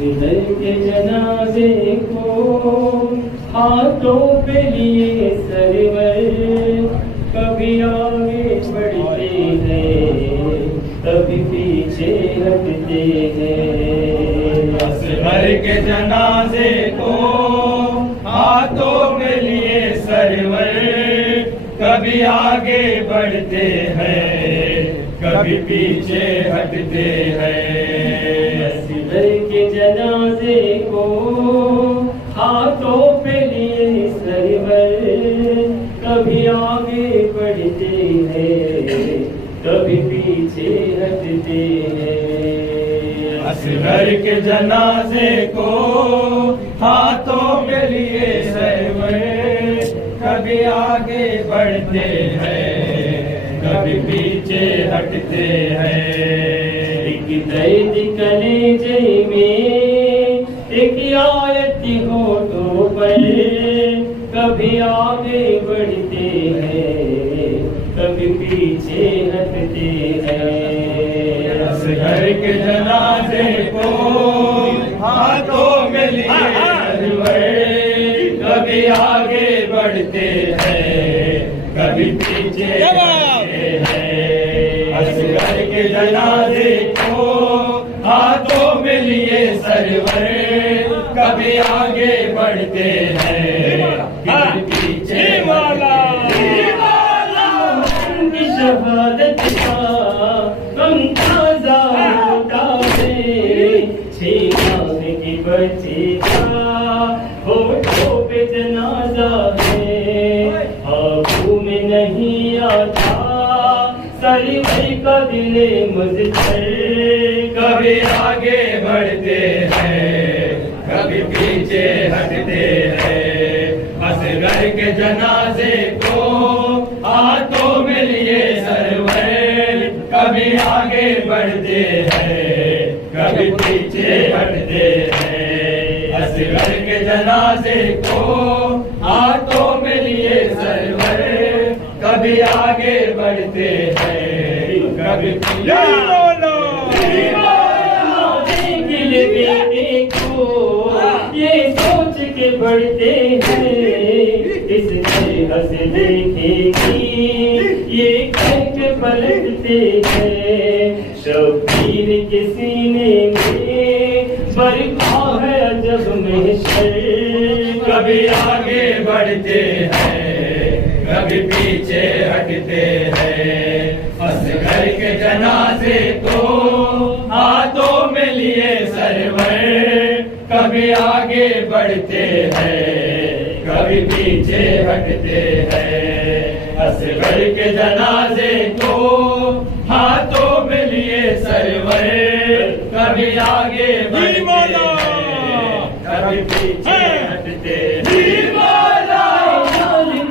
असगर के जनाजे को हाथों पे लिए सरवर, कभी आगे बढ़ते हैं कभी पीछे हटते हैं। असगर के जनाजे को हाथों पे लिए सरवर, कभी आगे बढ़ते हैं कभी पीछे हटते हैं। असगर के जनाजे को हाथों पे लिए सरवर, कभी आगे बढ़ते हैं कभी पीछे हटते हैं। असगर के जनाजे को हाथों में लिए सरवर, कभी आगे बढ़ते हैं कभी पीछे हटते हैं। एक दर्द कलेजे में एक आयत होठों पर, कभी आगे बढ़ते हैं कभी पीछे हटते हैं। असगर के जनाजे को हाथों में लिए सरवर, कभी आगे बढ़ते हैं कभी पीछे हटते हैं। असगर के जनाजे को हाथों में लिए सरवर, कभी आगे बढ़ते हैं कभी पीछे वाला की शहादत का गम ताजा होता है, छीनाने की बच्ची का होठों पे जनाजा है। आंखों में नहीं आता सरवर का दिले मुझसे, कभी आगे बढ़ते हैं कभी पीछे हटते हैं। असगर के जनाजे को हाथों में लिए सरवर, कभी आगे बढ़ते हैं कभी पीछे हटते हैं। असगर के जनाजे को हाथों में लिए सरवर, कभी आगे बढ़ते हैं कभी पीछे बेटे को ये सोच के बढ़ते हैं, इस तरह से देखेगी ये कह के पलटते हैं। शबीर के सीने में बरखा है अजब महशर, कभी आगे बढ़ते हैं कभी पीछे हटते हैं। असगर के जनाजे को हाथों में लिए सरवर, कभी आगे बढ़ते हैं कभी पीछे हटते हैं। असगर के जनाजे को हाथों में लिए सरवर, कभी आगे बढ़ते हैं कभी पीछे हटते हैं।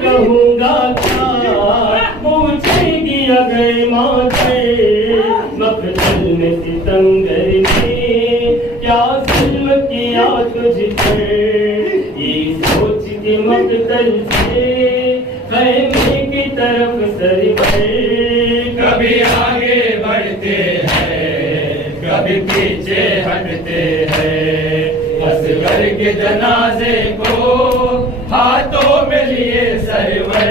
कहूँगा क्या पूछेगी अगर माथे, मकतल में सितमगर ने क्या जुल्म किया तुझ पर। ये सोच के मकतल से खैमे की तरफ सरवर, कभी आगे बढ़ते हैं कभी पीछे हटते हैं। असगर के जनाजे को हाथों में लिए सरवर,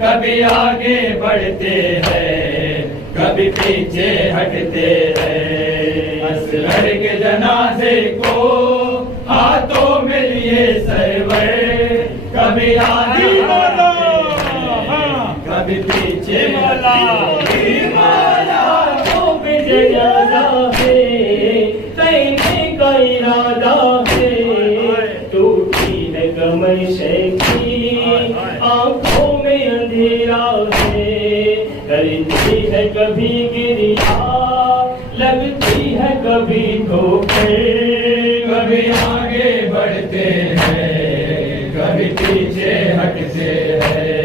कभी आगे बढ़ते हैं कभी पीछे हटते हैं। असगर के जनाजे को हाथों में लिए सरवर, कभी आगे बढ़ते हैं कभी पीछे जनाजा है कहने का इरादा है, टूटी है कमर शैकी आंखों में अंधेरा है। करती है कभी गिरिया लगती है कभी ठोकर, कभी आगे बढ़ते हैं कभी पीछे हटते हैं।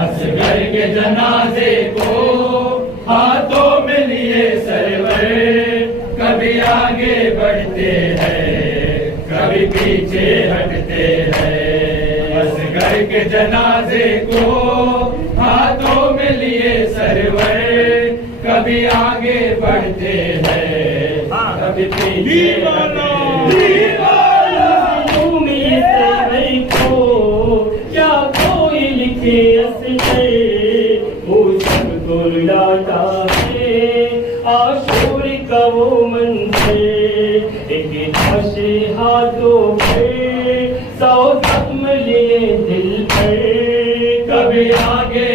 असगर के जनाजे को हाथों में लिए सरवर, कभी आगे बढ़ते हैं कभी पीछे हटते हैं। असगर के जनाजे को हाथों में लिए सरवर, कभी आगे बढ़ते हैं कभी पीछे हटते हैं। मजलूम ये सहर को क्या कोई लिखे असगर, वो सबको रुलाता है आशूर का वो मंजर। एक लाशे हाथों पर 100 जख्म लिए दिल पर, कभी आगे